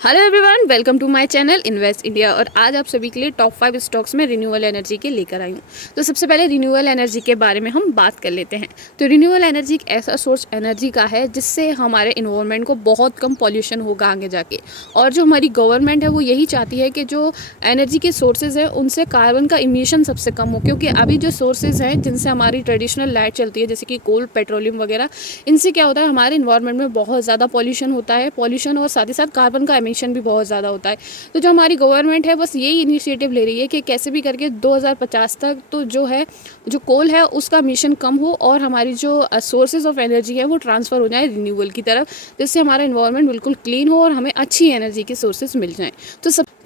Hello everyone, welcome to my channel invest India. और आज आप सभी के लिए टॉप 5 स्टॉक्स में रिन्यूएबल एनर्जी के लेकर आई हूँ। तो सबसे पहले रिन्यूएबल एनर्जी के बारे में हम बात कर लेते हैं। तो रिन्यूएबल एनर्जी एक ऐसा सोर्स एनर्जी का है जिससे हमारे इन्वायरमेंट को बहुत कम पॉल्यूशन होगा आगे जाके। और जो हमारी गवर्नमेंट है वो यही चाहती है कि जो एनर्जी के सोर्सेज हैं उनसे कार्बन का इमिशन सबसे कम हो, क्योंकि अभी जो सोर्सेज हैं जिनसे हमारी ट्रेडिशनल लाइट चलती है जैसे कि कोल, पेट्रोलियम वगैरह, इनसे क्या होता है हमारे इन्वायरमेंट में बहुत ज़्यादा पॉल्यूशन होता है। पॉल्यूशन और साथ ही साथ कार्बन का एमिशन भी बहुत ज़्यादा होता है। तो जो हमारी गवर्नमेंट है बस यही इनिशिएटिव ले रही है कि कैसे भी करके 2050 तक तो जो है जो कोल है उसका एमिशन कम हो और हमारी जो सोर्सेज ऑफ एनर्जी है वो ट्रांसफ़र हो जाए रिन्यूएबल की तरफ, जिससे हमारा इन्वायरमेंट बिल्कुल क्लीन हो और हमें अच्छी एनर्जी के सोर्सेज मिल जाएँ।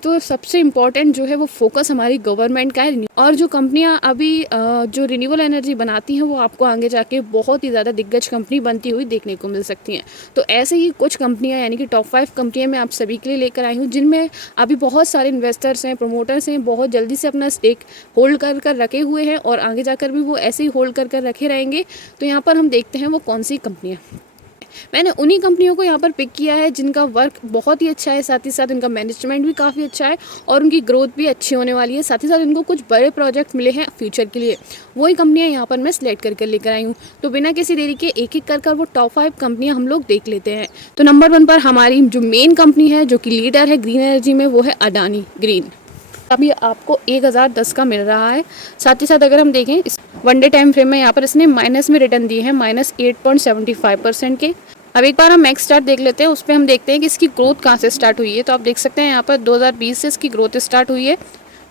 तो सबसे इम्पॉर्टेंट जो है वो फोकस हमारी गवर्नमेंट का है। और जो कंपनियां अभी जो रिन्यूएबल एनर्जी बनाती हैं वो आपको आगे जाके बहुत ही ज़्यादा दिग्गज कंपनी बनती हुई देखने को मिल सकती हैं। तो ऐसे ही कुछ कंपनियां यानी कि टॉप 5 कंपनियां मैं आप सभी के लिए लेकर आई हूँ, जिनमें अभी बहुत सारे इन्वेस्टर्स हैं, प्रमोटर्स हैं, बहुत जल्दी से अपना स्टेक होल्ड कर रखे हुए हैं और आगे जाकर भी वो ऐसे ही होल्ड कर रखे रहेंगे। तो यहाँ पर हम देखते हैं वो कौन सी कंपनियाँ। मैंने उन्हीं कंपनियों को यहाँ पर पिक किया है जिनका वर्क बहुत ही अच्छा है, साथ ही साथ इनका मैनेजमेंट भी काफ़ी अच्छा है और उनकी ग्रोथ भी अच्छी होने वाली है। साथ ही साथ इनको कुछ बड़े प्रोजेक्ट मिले हैं फ्यूचर के लिए, वही कंपनियाँ यहाँ पर मैं सिलेक्ट करके लेकर आई हूँ। तो बिना किसी देरी के एक एक कर वो टॉप 5 कंपनियाँ हम लोग देख लेते हैं। तो नंबर 1 पर हमारी जो मेन कंपनी है जो कि लीडर है ग्रीन एनर्जी में, वो है अडानी ग्रीन। अभी आपको 1010 का मिल रहा है। साथ ही साथ अगर हम देखें इस वन डे टाइम फ्रेम में यहाँ पर इसने माइनस में रिटर्न दिए हैं, -8.75% के। अब एक बार हम मैक्स चार्ट देख लेते हैं, उस पर हम देखते हैं कि इसकी ग्रोथ कहाँ से स्टार्ट हुई है। तो आप देख सकते हैं यहाँ पर 2020 से इसकी ग्रोथ स्टार्ट हुई है।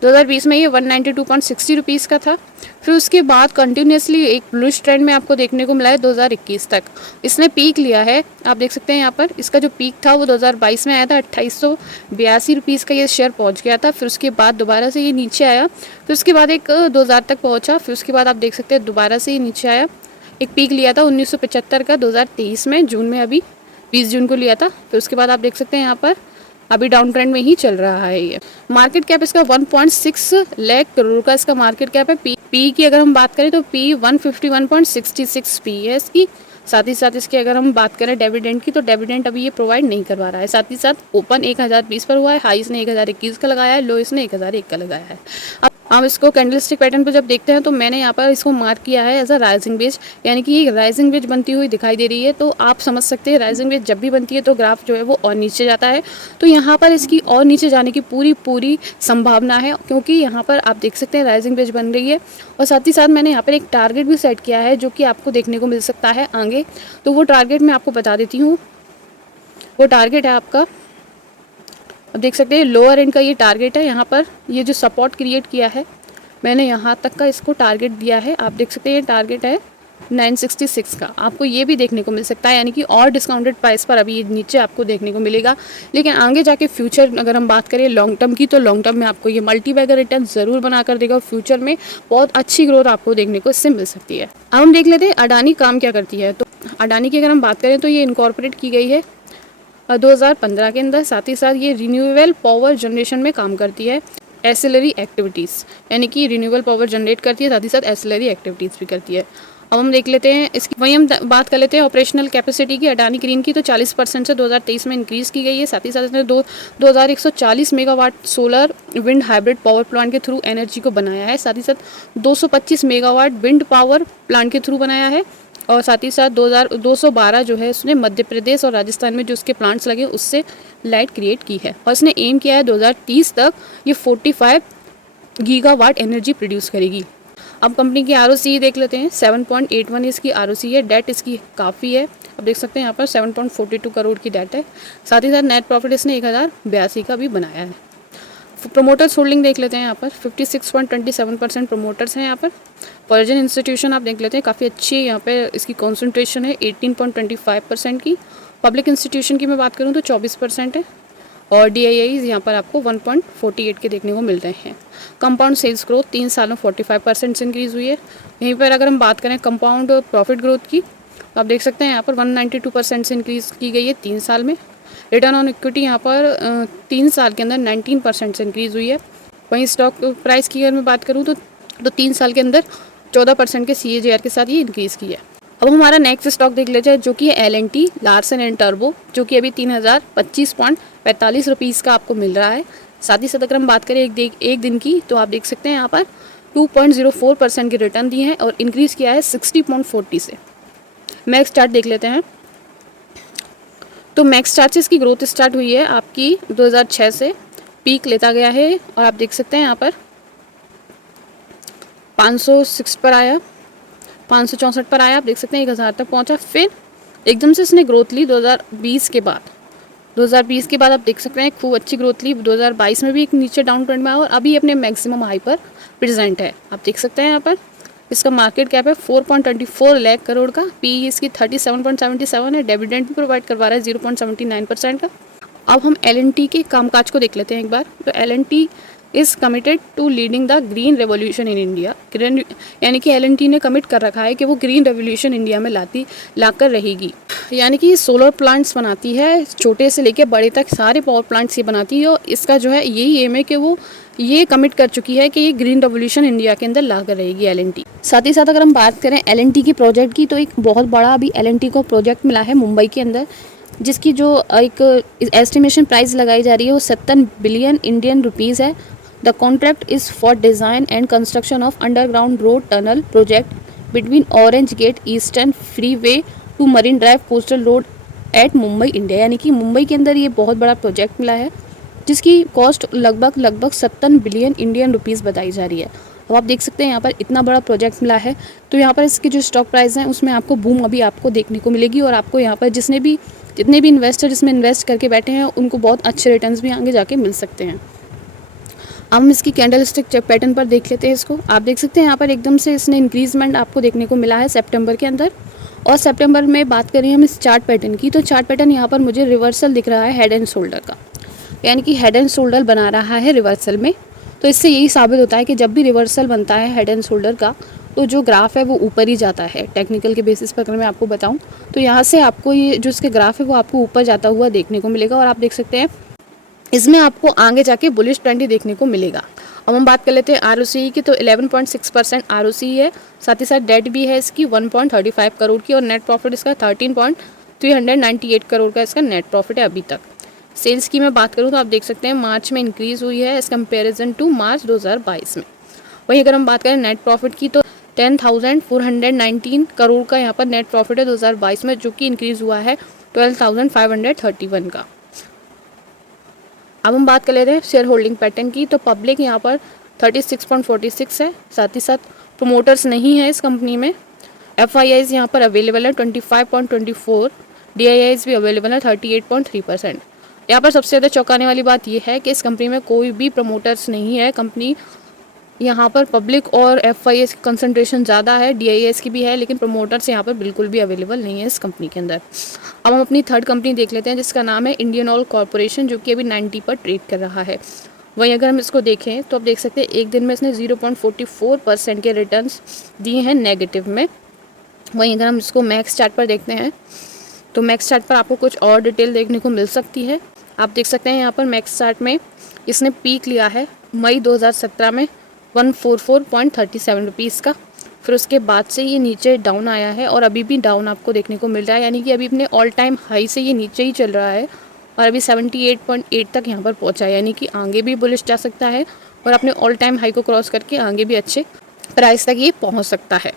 2020 में ये 192.60 रुपीज़ का था। फिर उसके बाद कंटिन्यूसली एक बुलिश ट्रेंड में आपको देखने को मिला है 2021 तक। इसने पीक लिया है, आप देख सकते हैं यहाँ पर इसका जो पीक था वो 2022 में आया था, 2882 रुपीज़ का ये शेयर पहुँच गया था। फिर उसके बाद दोबारा से ये नीचे आया, फिर उसके बाद एक 2000 तक पहुँचा, फिर उसके बाद आप देख सकते हैं दोबारा से ये नीचे आया। एक पीक लिया था 1975 का 2023 में जून में, अभी 20 जून को लिया था। फिर उसके बाद आप देख सकते हैं यहाँ पर अभी डाउन ट्रेंड में ही चल रहा है। ये मार्केट कैप इसका 1.6 लाख करोड़ का इसका मार्केट कैप है। पी की अगर हम बात करें तो पी 151.66 पी है इसकी। साथ ही साथ इसकी अगर हम बात करें डिविडेंड की, तो डिविडेंड अभी ये प्रोवाइड नहीं करवा रहा है। साथ ही साथ ओपन 1020 पर हुआ है, हाई इसने 1021 का लगाया है, लो इसने 1001 का लगाया है। अब हम इसको कैंडलस्टिक पैटर्न पर जब देखते हैं तो मैंने यहाँ पर इसको मार्क किया है एज अ राइजिंग वेज, यानी कि ये राइजिंग वेज बनती हुई दिखाई दे रही है। तो आप समझ सकते हैं राइजिंग वेज जब भी बनती है तो ग्राफ जो है वो और नीचे जाता है। तो यहाँ पर इसकी और नीचे जाने की पूरी संभावना है, क्योंकि यहाँ पर आप देख सकते हैं राइजिंग वेज बन रही है। और साथ ही साथ मैंने यहाँ पर एक टारगेट भी सेट किया है जो कि आपको देखने को मिल सकता है आगे। तो वो टारगेट मैं आपको बता देती हूँ। वो टारगेट है आपका, अब देख सकते हैं लोअर एंड का ये टारगेट है। यहाँ पर ये जो सपोर्ट क्रिएट किया है मैंने यहाँ तक का इसको टारगेट दिया है। आप देख सकते हैं ये टारगेट है 966 का, आपको ये भी देखने को मिल सकता है, यानी कि और डिस्काउंटेड प्राइस पर अभी ये नीचे आपको देखने को मिलेगा। लेकिन आगे जाके फ्यूचर अगर हम बात करें लॉन्ग टर्म की, तो लॉन्ग टर्म में आपको ये मल्टी बैगर रिटर्न ज़रूर बनाकर देगा। फ्यूचर में बहुत अच्छी ग्रोथ आपको देखने को इससे मिल सकती है। अब हम देख लेते हैं अडानी काम क्या करती है। तो अडानी की अगर हम बात करें तो ये इनकॉर्पोरेट की गई है 2015 के अंदर। साथ ही साथ ये रिन्यूएबल पावर जनरेशन में काम करती है, एसिलरी एक्टिविटीज़, यानी कि रिन्यूएबल पावर जनरेट करती है, साथ ही साथ एसिलरी एक्टिविटीज़ भी करती है। अब हम देख लेते हैं इसकी, वहीं हम बात कर लेते हैं ऑपरेशनल कैपेसिटी की अडानी ग्रीन की। तो 40% से 2023 में इंक्रीज़ की गई है। साथ ही साथ इसने 2140 megawatt solar wind hybrid power plant के थ्रू एनर्जी को बनाया है। साथ ही साथ 225 मेगावाट विंड पावर प्लांट के थ्रू बनाया है। और साथ ही साथ 2212 जो है उसने मध्य प्रदेश और राजस्थान में जो उसके प्लांट्स लगे उससे लाइट क्रिएट की है। और इसने एम किया है 2030 तक ये 45 गीगावाट एनर्जी प्रोड्यूस करेगी। अब कंपनी की आरओसी देख लेते हैं, 7.81 इसकी आरओसी है। डेट इसकी काफ़ी है, अब देख सकते हैं यहाँ पर 7.42 करोड़ की डेट है। साथ ही साथ नेट प्रॉफिट इसने 1082 का भी बनाया है। प्रोमोटर्स होल्डिंग देख लेते हैं, यहाँ पर 56.27% प्रोमोटर्स हैं यहाँ पर। फॉरेन इंस्टीट्यूशन आप देख लेते हैं, काफ़ी अच्छी यहाँ पे इसकी कॉन्सेंट्रेशन है 18.25% की। पब्लिक इंस्टीट्यूशन की मैं बात करूँ तो 24% है। और DIIs यहाँ पर आपको 1.48 के देखने को मिल रहे हैं। कंपाउंड सेल्स ग्रोथ 3 सालों 45% से इंक्रीज़ हुई है। यहीं पर अगर हम बात करें कंपाउंड प्रॉफिट ग्रोथ की, तो आप देख सकते हैं यहाँ पर 192% से इंक्रीज़ की गई है 3 साल में। रिटर्न ऑन इक्विटी यहाँ पर 3 साल के अंदर 19% से इंक्रीज़ हुई है। वहीं स्टॉक प्राइस की अगर मैं बात करूँ तो 3 साल के अंदर 14% के CAGR के साथ ये इंक्रीज़ की है। अब हमारा नेक्स्ट स्टॉक देख लेते हैं जो कि है L&T लार्सन एंड टर्बो, जो कि अभी 3025.45 रुपीज़ का आपको मिल रहा है। साथ ही साथ अगर हम बात करें एक दिन की, तो आप देख सकते हैं यहाँ पर 2.04% की रिटर्न दी है और इंक्रीज़ किया है 60.40 से। मैक्स चार्ट देख लेते हैं। तो मैक्स चार्ट से इसकी ग्रोथ स्टार्ट हुई है आपकी 2006 से, पीक लेता गया है और आप देख सकते हैं यहाँ पर 506 पर आया, 564 पर आया, आप देख सकते हैं 1000 तक पहुंचा। फिर एकदम से इसने ग्रोथ ली 2020 के बाद। 2020 के बाद आप देख सकते हैं खूब अच्छी ग्रोथ ली। 2022 में भी एक नीचे डाउन ट्रेंड में आया और अभी अपने मैक्सिमम हाई पर प्रेजेंट है। आप देख सकते हैं यहाँ पर इसका मार्केट कैप है 4.24 लाख करोड़ का, पी इसकी 37.77 है, डिविडेंड भी प्रोवाइड करवा रहा है 0.79% का। अब हम L&T के कामकाज को देख लेते हैं एक बार। तो L&T is committed to leading the green revolution in India. यानी कि L&T ने कमिट कर रखा है कि वो ग्रीन रेवोल्यूशन इंडिया में लाकर रहेगी। यानी कि सोलर प्लांट्स बनाती है, छोटे से लेकर बड़े तक सारे पावर प्लांट्स ये बनाती है और इसका जो है यही एम है कि वो ये कमिट कर चुकी है कि ये ग्रीन रेवोल्यूशन इंडिया के अंदर लाकर रहेगी L&T। साथ ही साथ अगर हम बात करें L&T की प्रोजेक्ट की, तो एक बहुत बड़ा अभी L&T को प्रोजेक्ट मिला है मुंबई के अंदर, जिसकी जो एक एस्टिमेशन प्राइस लगाई जा रही है वो 57 बिलियन इंडियन रुपीज़ है। The contract is for design and construction of underground road tunnel project between Orange Gate Eastern Freeway to Marine Drive coastal road at Mumbai India. यानी कि मुंबई के अंदर ये बहुत बड़ा प्रोजेक्ट मिला है जिसकी कॉस्ट लगभग 57 बिलियन इंडियन रुपीज़ बताई जा रही है। अब आप देख सकते हैं यहाँ पर इतना बड़ा प्रोजेक्ट मिला है, तो यहाँ पर इसके जो स्टॉक प्राइस हैं उसमें आपको बूम अभी आपको देखने को मिलेगी और आपको यहाँ पर जितने भी इन्वेस्टर इसमें इन्वेस्ट करके बैठे हैं उनको बहुत अच्छे रिटर्न्स भी आगे जाके मिल सकते हैं। अब हम इसकी कैंडल स्टिक पैटर्न पर देख लेते हैं इसको। आप देख सकते हैं यहाँ पर एकदम से इसने इंक्रीजमेंट आपको देखने को मिला है सितंबर के अंदर। और सितंबर में बात करें हम इस चार्ट पैटर्न की, तो चार्ट पैटर्न यहाँ पर मुझे रिवर्सल दिख रहा है हेड एंड शोल्डर का, यानी कि हेड एंड शोल्डर बना रहा है रिवर्सल में। तो इससे यही साबित होता है कि जब भी रिवर्सल बनता है हेड एंड शोल्डर का, तो जो ग्राफ है वो ऊपर ही जाता है। टेक्निकल के बेसिस पर अगर मैं आपको बताऊं तो यहाँ से आपको ये जो इसके ग्राफ है वो आपको ऊपर जाता हुआ देखने को मिलेगा और आप देख सकते हैं इसमें आपको आगे जाके बुलिश ट्रेंड ही देखने को मिलेगा। अब हम बात कर लेते हैं आरओसी की, तो 11.6% आरओसी है। साथ ही साथ डेट भी है इसकी 1.35 करोड़ की और नेट प्रॉफिट इसका 13.398 करोड़ का इसका नेट प्रॉफिट है अभी तक। सेल्स की मैं बात करूँ तो आप देख सकते हैं मार्च में इंक्रीज़ हुई है एज कम्पेरिजन टू मार्च 2022 में। वहीं अगर हम बात करें नेट प्रॉफिट की, तो 10,419 करोड़ का यहाँ पर नेट प्रॉफिट है 2022 में, जो कि इंक्रीज़ हुआ है 12,531 का। अब हम बात कर लेते हैं शेयर होल्डिंग पैटर्न की, तो पब्लिक यहाँ पर 36.46 है। साथ ही साथ प्रोमोटर्स नहीं है इस कंपनी में। FIIs यहाँ पर अवेलेबल है 25.24, DIIs भी अवेलेबल है 38.3%। यहाँ पर सबसे ज़्यादा चौंकाने वाली बात यह है कि इस कंपनी में कोई भी प्रमोटर्स नहीं है। कंपनी यहाँ पर पब्लिक और FIIs की कंसंट्रेशन ज़्यादा है, DIIs की भी है, लेकिन प्रमोटर्स यहाँ पर बिल्कुल भी अवेलेबल नहीं है इस कंपनी के अंदर। अब हम अपनी थर्ड कंपनी देख लेते हैं जिसका नाम है इंडियन ऑयल कॉरपोरेशन, जो कि अभी 90 पर ट्रेड कर रहा है। वहीं अगर हम इसको देखें तो आप देख सकते हैं एक दिन में इसने 0.44% के रिटर्न्स दिए हैं नेगेटिव में। वहीं अगर हम इसको मैक्स चार्ट पर देखते हैं तो मैक्स चार्ट पर आपको कुछ और डिटेल देखने को मिल सकती है। आप देख सकते हैं यहाँ पर मैक्स चार्ट में इसने पीक लिया है मई 2017 में 144.37 रुपीज़ का। फिर उसके बाद से ये नीचे डाउन आया है और अभी भी डाउन आपको देखने को मिल रहा है, यानी कि अभी अपने ऑल टाइम हाई से ये नीचे ही चल रहा है और अभी 78.8 तक यहाँ पर पहुँचा है, यानी कि आगे भी बुलिश जा सकता है और अपने ऑल टाइम हाई को क्रॉस करके आगे भी अच्छे प्राइस तक ये पहुँच सकता है।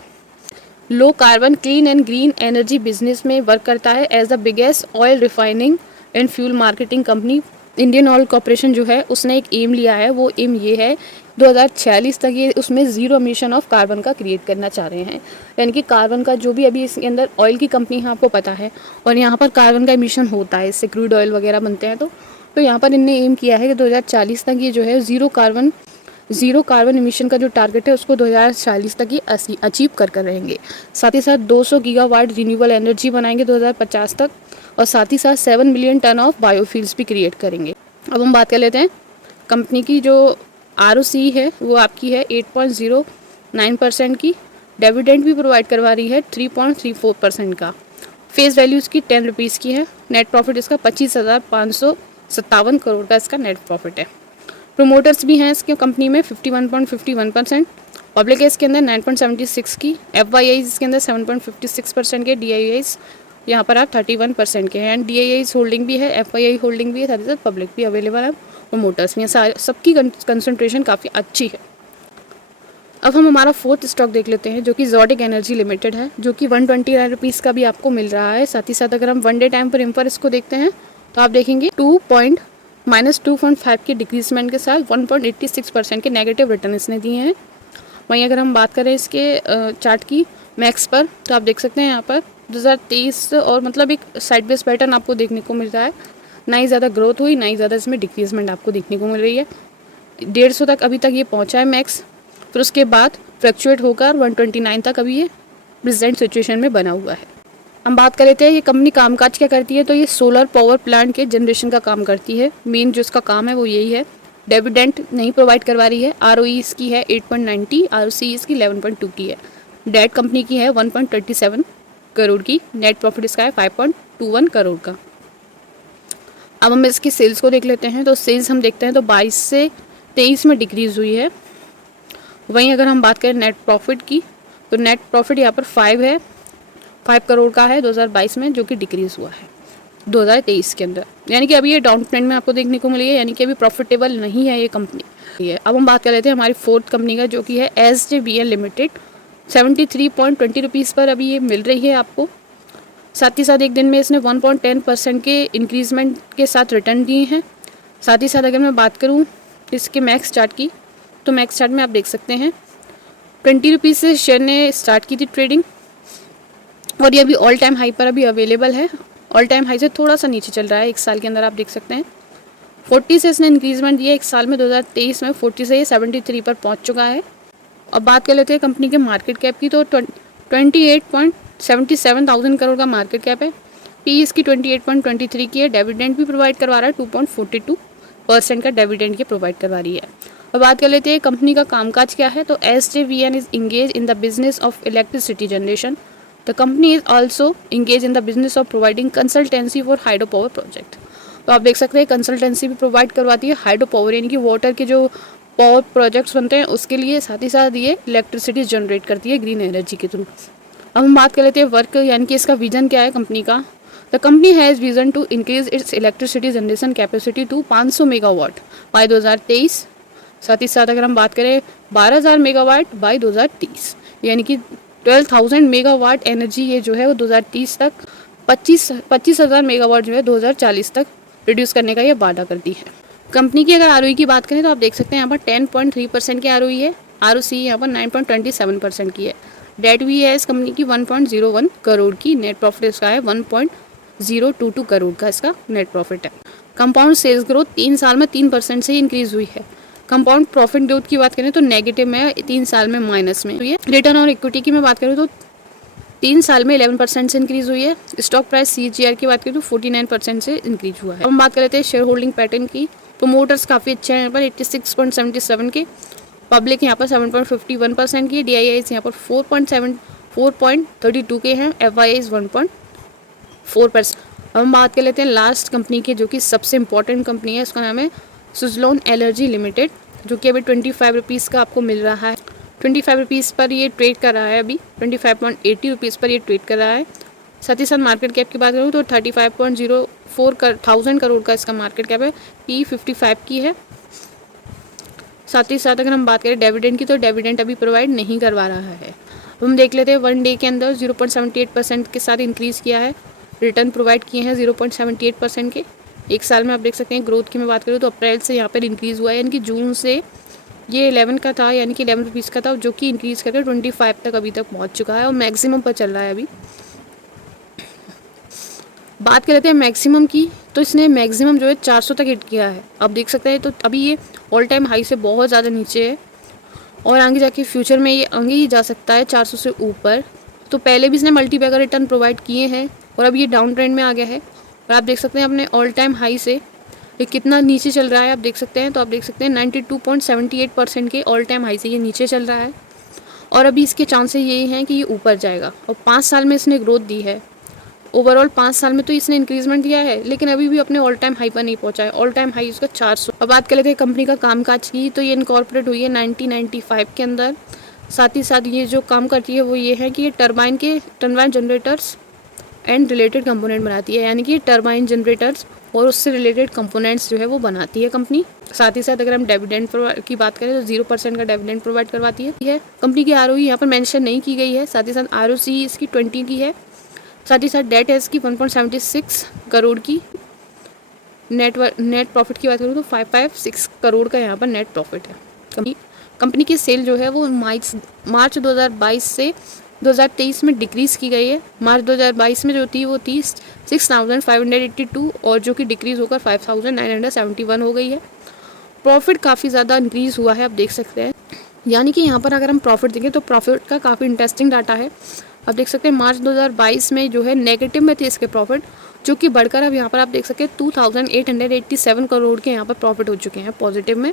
Low carbon clean and green energy business में वर्क करता है as the biggest oil refining and fuel marketing company. Indian Oil Corporation जो है उसने एक एम लिया है, वो एम ये है 2046 तक ये उसमें ज़ीरो एमिशन ऑफ कार्बन का क्रिएट करना चाह रहे हैं। यानी कि कार्बन का जो भी अभी इसके अंदर ऑयल की कंपनी है आपको पता है, और यहाँ पर कार्बन का एमिशन होता है, इससे क्रूड ऑयल वगैरह बनते हैं। तो यहाँ पर इनने एम किया है कि 2040 तक ये जो है ज़ीरो कार्बन एमिशन का जो टारगेट है उसको 2040 तक ये अचीव कर रहेंगे। साथ ही साथ 200 गीगावाट रिन्यूएबल एनर्जी बनाएंगे 2050 तक और साथ ही साथ 7 मिलियन टन ऑफ बायोफ्यूल्स भी क्रिएट करेंगे। अब हम बात कर लेते हैं कंपनी की जो ROC है वो आपकी है 8.09% की। डिविडेंड भी प्रोवाइड करवा रही है 3.34% का। फेस वैल्यू इसकी 10 रुपीज़ की है। नेट प्रॉफिट इसका 25,557 करोड़ का इसका नेट प्रॉफिट है। प्रोमोटर्स भी हैं इसके कंपनी में 51.51% पब्लिक है इसके अंदर 9.76 की, FYI इसके अंदर 7.56% के, DIIs यहाँ पर आप 31% के हैं, एंड DIIs होल्डिंग भी है, FYI होल्डिंग भी है, साथ ही साथ पब्लिक भी अवेलेबल है और मोटर्स भी हैं। सारे सबकी कंसंट्रेशन काफ़ी अच्छी है। अब हम हमारा फोर्थ स्टॉक देख लेते हैं जो कि ज़ोडिक एनर्जी लिमिटेड है, जो कि 129 रुपीज़ का भी आपको मिल रहा है। साथ ही साथ अगर हम वन डे टाइम फ्रेम पर इसको देखते हैं तो आप देखेंगे -2.5 की डिक्रीजमेंट के साथ 1.86% के नेगेटिव रिटर्न इसने दिए हैं। वहीं अगर हम बात करें इसके चार्ट की मैक्स पर, तो आप देख सकते हैं यहाँ पर 2023 और मतलब एक साइड बेस पैटर्न आपको देखने को मिल रहा है। ना ही ज़्यादा ग्रोथ हुई, ना ही ज़्यादा इसमें डिक्रीजमेंट आपको देखने को मिल रही है। 150 तक अभी तक ये पहुँचा है मैक्स, फिर उसके बाद फ्लक्चुएट होकर 129 तक अभी ये प्रेजेंट सिचुएशन में बना हुआ है। हम बात कर लेते हैं ये कंपनी कामकाज क्या करती है, तो ये सोलर पावर प्लांट के जनरेशन का काम करती है। मेन जो इसका काम है वो यही है। डिविडेंड नहीं प्रोवाइड करवा रही है। ROE इसकी है 8.90, ROCE इसकी 11.2 की है। डेट कंपनी की है 1.37 करोड़ की। नेट प्रॉफिट इसका है 5.21 करोड़ का। अब हम इसकी सेल्स को देख लेते हैं, तो सेल्स हम देखते हैं तो 22 से 23 में डिक्रीज़ हुई है। वहीं अगर हम बात करें नेट प्रॉफिट की, तो नेट प्रॉफिट यहाँ पर 5 करोड़ का है 2022 में, जो कि डिक्रीज़ हुआ है 2023 के अंदर। यानी कि अभी ये डाउन ट्रेंड में आपको देखने को मिली है, यानी कि अभी प्रॉफिटेबल नहीं है ये कंपनी है। अब हम बात कर लेते हैं हमारी फोर्थ कंपनी का, जो कि है SJVN लिमिटेड। 73.20 रुपीज़ पर अभी ये मिल रही है आपको। साथ ही साथ एक दिन में इसने 1.10% के इंक्रीजमेंट के साथ रिटर्न दिए हैं। साथ ही साथ अगर मैं बात करूँ इसके मैक्स चार्ट की, तो मैक्स चार्ट में आप देख सकते हैं 20 रुपीज़ से शेयर ने स्टार्ट की थी ट्रेडिंग, और ये अभी ऑल टाइम हाई पर अभी अवेलेबल है। ऑल टाइम हाई से थोड़ा सा नीचे चल रहा है एक साल के अंदर, आप देख सकते हैं 40 से इसने इंक्रीजमेंट दिया एक साल में। 2023 में 40 से ये 73 पर पहुंच चुका है। अब बात कर लेते हैं कंपनी के मार्केट कैप की, तो 28.77 करोड़ का मार्केट कैप है। पी इसकी 28.23 की है। डिविडेंड भी प्रोवाइड करवा रहा है, 2.42% का डिविडेंड ये प्रोवाइड करवा रही है। अब बात कर लेते हैं कंपनी का कामकाज क्या है, तो SJVN is engage in the business of electricity generation. The company is also engage in the business of providing consultancy for hydro power project. तो आप देख सकते हैं कंसल्टेंसी भी प्रोवाइड करवाती है हाइड्रो पावर, यानी कि वाटर के जो पावर प्रोजेक्ट्स बनते हैं उसके लिए। साथ ही साथ ये इलेक्ट्रिसिटी जनरेट करती है ग्रीन एनर्जी के थ्रू। अब हम बात कर लेते हैं वर्क, यानी कि इसका विजन क्या है कंपनी का। The company has vision to increase its electricity generation capacity to 500 megawatt by 2023। साथ ही साथ अगर हम बात करें 12,000 मेगावाट बाय 2030, यानी कि 12,000 मेगावाट एनर्जी ये जो है वो 2030 तक 25,000 मेगावाट जो है 2040 तक रिड्यूस करने का ये वादा करती है। कंपनी की अगर ROE की बात करें तो आप देख सकते हैं यहाँ पर 10.3% की ROE है। ROCE यहाँ पर 9.27% की है। डेट भी है इस कंपनी की 1.01 करोड़ की। नेट प्रॉफिट इसका है 1.022 करोड़ का इसका नेट प्रॉफिट है। कंपाउंड सेल्स ग्रोथ 3 साल में 3% से इंक्रीज हुई है। कंपाउंड प्रॉफिट ग्रोथ की बात करें तो नेगेटिव में, 3 साल में माइनस में हुई है। रिटर्न और इक्विटी की मैं बात करूँ तो 3 साल में 11% से इंक्रीज हुई है। स्टॉक प्राइस CAGR की बात करें तो 49% से इंक्रीज हुआ है। अब हम बात कर लेते हैं शेयर होल्डिंग पैटर्न की। प्रमोटर्स काफ़ी अच्छे हैं यहाँ पर 86.77 के। पब्लिक यहाँ पर 7.51% की। DIIs यहाँ पर 4.32 के हैं। FIIs 1.4%। अब हम बात कर लेते हैं लास्ट कंपनी के, जो कि सबसे इंपॉर्टेंट कंपनी है। उसका नाम है सुजलॉन एनर्जी लिमिटेड, जो कि अभी 25 रुपीज़ का आपको मिल रहा है। 25 रुपीज़ पर ये ट्रेड कर रहा है। अभी 25.80 रुपीज़ पर ये ट्रेड कर रहा है। साथ ही साथ मार्केट कैप की बात करूँ तो 35.04 थाउजेंड करोड़ का इसका मार्केट कैप है। P 55 की है। साथ ही साथ अगर हम बात करें डिविडेंड की, तो डिविडेंड अभी प्रोवाइड नहीं करवा रहा है। हम देख लेते हैं वन डे के अंदर 0.78% के साथ इंक्रीज़ किया है। रिटर्न प्रोवाइड किए हैं 0.78% के। एक साल में आप देख सकते हैं ग्रोथ की मैं बात करूँ तो अप्रैल से यहाँ पर इंक्रीज़ हुआ है, यानी कि जून से ये 11 का था, यानी कि 11 रुपीज़ का था, जो कि इंक्रीज़ करके 25 तक अभी तक पहुँच चुका है और मैक्सिमम पर चल रहा है अभी। बात कर लेते हैं मैक्सिमम की, तो इसने मैक्सिमम जो है 400 तक हिट किया है। आप देख सकते हैं तो अभी ये ऑल टाइम हाई से बहुत ज़्यादा नीचे है और आगे जाके फ्यूचर में ये आगे ही जा सकता है 400 से ऊपर। तो पहले भी इसने मल्टीपैकर रिटर्न प्रोवाइड किए हैं और अब ये डाउन ट्रेंड में आ गया है। और आप देख सकते हैं अपने ऑल टाइम हाई से ये कितना नीचे चल रहा है आप देख सकते हैं। तो आप देख सकते हैं 92.78% के ऑल टाइम हाई से ये नीचे चल रहा है और अभी इसके चांसेस यही हैं कि ये ऊपर जाएगा। और 5 साल में इसने ग्रोथ दी है। ओवरऑल 5 साल में तो इसने इंक्रीजमेंट दिया है, लेकिन अभी भी अपने ऑल टाइम हाई पर नहीं पहुंचा है। ऑल टाइम हाई इसका 400। अब बात कर लेते हैं कंपनी का कामकाज की, तो ये इनकॉर्पोरेट हुई है 1995 के अंदर। साथ ही साथ ये जो काम करती है वो ये है कि ये turbine generators and related component बनाती है, यानी कि टरबाइन जनरेटर्स और उससे रिलेटेड कंपोनेंट्स जो है वो बनाती है कंपनी। साथ ही साथ अगर हम डिविडेंड की बात करें तो 0% का डिविडेंड प्रोवाइड करवाती है। कंपनी की ROE यहाँ पर मेंशन नहीं की गई है। साथ ही साथ ROC इसकी 20 की है। साथ ही साथ डेट है इसकी 1.76 करोड़ की। नेट प्रॉफिट की बात करूँ तो 556 करोड़ का यहाँ पर नेट प्रॉफिट है। कंपनी की सेल जो है वो मार्च 2022 से 2023 में डिक्रीज़ की गई है। मार्च 2022 में जो थी वो थी 6582 और जो कि डिक्रीज़ होकर 5971 हो गई है। प्रॉफिट काफ़ी ज़्यादा इंक्रीज़ हुआ है, आप देख सकते हैं। यानी कि यहाँ पर अगर हम प्रॉफिट देखें तो प्रॉफिट का काफ़ी इंटरेस्टिंग डाटा है। आप देख सकते हैं मार्च 2022 में जो है नेगेटिव में थे इसके प्रॉफिट, जो कि बढ़कर अब यहाँ पर आप देख सकते हैं 2887 करोड़ के यहाँ पर प्रॉफिट हो चुके हैं पॉजिटिव में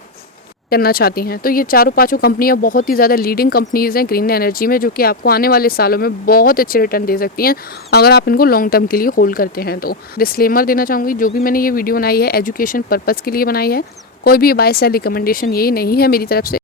करना चाहती हैं। तो ये चारों पांचों कंपनियां बहुत ही ज़्यादा लीडिंग कंपनीज़ हैं ग्रीन एनर्जी में, जो कि आपको आने वाले सालों में बहुत अच्छे रिटर्न दे सकती हैं अगर आप इनको लॉन्ग टर्म के लिए होल्ड करते हैं। तो डिस्क्लेमर देना चाहूँगी, जो भी मैंने ये वीडियो बनाई है एजुकेशन पर्पज़ के लिए बनाई है, कोई भी बाय सेल रिकमेंडेशन यही नहीं है मेरी तरफ से।